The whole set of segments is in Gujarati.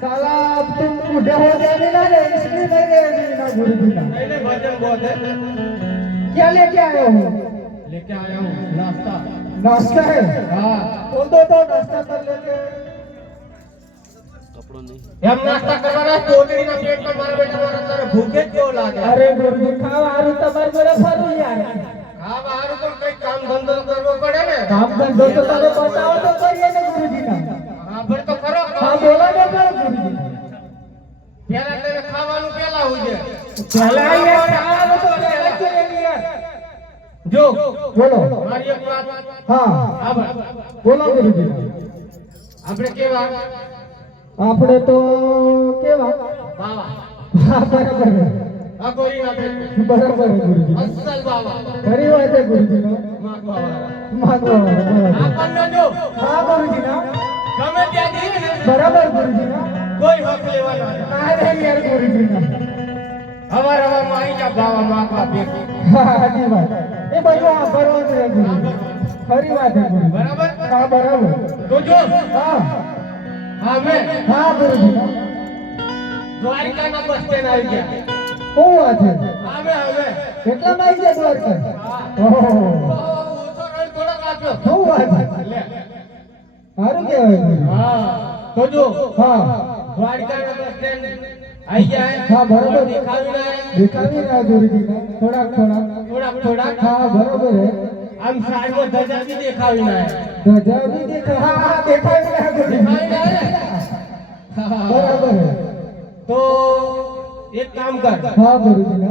साला अब तुम बूढ़े हो जाने ना रे इसलिए नहीं रहे ना गुरुजी का नहीं भजन बहुत है। क्या लेके आए हो लेके आया हूँ नाश्ता। नाश्ता है हाँ बोल दो तो नाश्ता कर लेते हम नाश्ता करवाना कोटरी ना पेट में मार बेटा मारा तारे भूखे क्यों लागे। अरे गुरुजी खाओ आरु तबार मेरे फरू यार हाँ बाहर को कई काम धंधो करવો પડે ને। काम धंधो तो तारे बताओ तो करिए ना गुरुजी का हाँ पर तो करो हाँ बोला ना करो गुरुजी પેલા તેને ખાવાનું પેલા હોજે चला यार खाओ तो पहले चलेंगे यार જો बोलो મારી એક વાત हाँ આભાર बोलो गुरुजी આપણે કેવા આપણે તો કેવા બાવા હા બરાબર છે. આ કોઈ ના પેટ બરાબર છે ગુરુજી અસલ બાવા ખરી વાત છે ગુરુજી નો માગવા વાળા માગો આપણને જો હા ગુરુજી ના ગમે ત્યાં જઈએ ને બરાબર ગુરુજી ના કોઈ હક લેવાનો અરે યાર ગુરુજી ના હવાર હવારમાં આવી જા બાવા માગવા ભેગી હા સાચી વાત એ બધું આ બરોબર છે ગુરુજી ખરી વાત છે ગુરુજી બરાબર હા બરાબર તો જો હા હા મેં હા ગુરુજી ના દ્વારકાના બસ સ્ટેન્ડ આવી ગયા શું વાત છે હવે હવે કેટલામાં આવી જાય દ્વારકા ઓહો ઓછો રહીને થોડોક આપ્યો શું વાત છે લે સારું કહેવાય ગુરુજી હા તો જો હા દ્વારકાના બસ સ્ટેન્ડ આવી જાય હા બરાબર દેખાવી ના દેખાવી ના ગુરુજી ના થોડાક થોડાક હા બરાબર હે આમ સાઈડમાં ધજા બી દેખાવી ના ધજા બી દેખા હા દેખાવી ના ગુરુજી દેખાવી ના બરાબર હે तो एक काम कर हाँ गुरुजी ना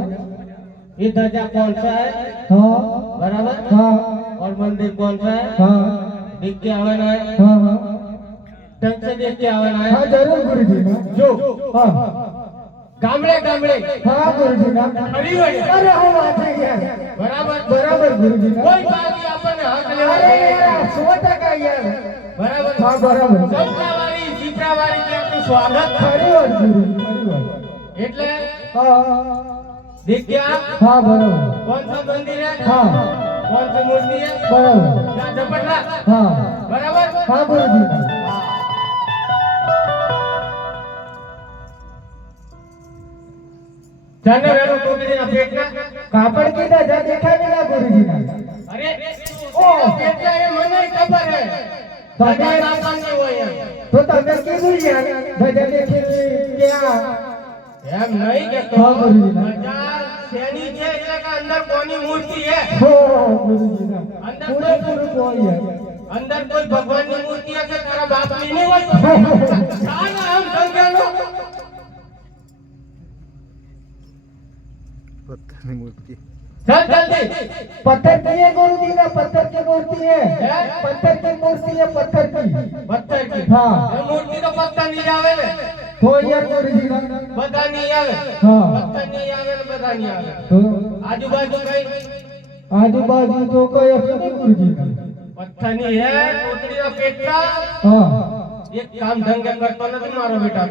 ये धजा कौन सा है हाँ बराबर हाँ और मंदिर कौन सा है हाँ देख के आवाना है हाँ हाँ ढंग से देख के आवाना है हाँ जरूर गुरुजी ना जो हाँ गामड़े गामड़े हाँ गुरुजी ना खड़ी हो जाए अरे हम बात है यार बराबर बराबर गुरुजी ना कोई बात नहीं अपन हक लेवा अरे यार 100% यार बराबर हाँ बराबर સંતાવાળી ચિત્રાવાળી કે આપણું સ્વાગત खरी बात गुरुजी खरी बात એટલે हाँ देख के आ हाँ बराबर कौन सा मंदिर है हाँ कौन सी मूर्ति है बराबर क्या झपटना हाँ बराबर हाँ गुरुजी ना જાને વેલો ટોકરીના પેટના કાપડ કીધા જા દેખાવી ના ગુરુજી ના અરે ઓ પેટના એ મને ખબર હે ધજા નાખવાની હોય એમ તો તમે કીધું યાર ધજા દેખી ક્યાં એમ નહીં કે તો हाँ गुरुजी ना ધજા શેની છે એટલે કે અંદર કોની મૂર્તિ હે हो गुरुजी ना अंदर पूरे पूरे कोई यार અંદર કોઈ ભગવાનની મૂર્તિ હશે તારા બાપની નહીં હોય સાલા આમ સંગેલો પથ્થરની મૂર્તિ चल जल्दी पत्थर की है गुरुजी ना पत्थर की मूर्ति है है? पत्थर की मूर्ति है पत्थर की પથ્થર की हाँ એ મૂર્તિ તો પથ્થર ની આવે ને तो यार गुरुजी ना બધા ની આવે हाँ પથ્થર ની આવે ને બધા ની આવે तो આજુબાજુ કઈ आजू बाजू तो कोई अपने गुरुजी ना પથ્થર ની હે કોતરીના પેટના हाँ એક કામ ઢંગે કરતો નથી મારો બેટા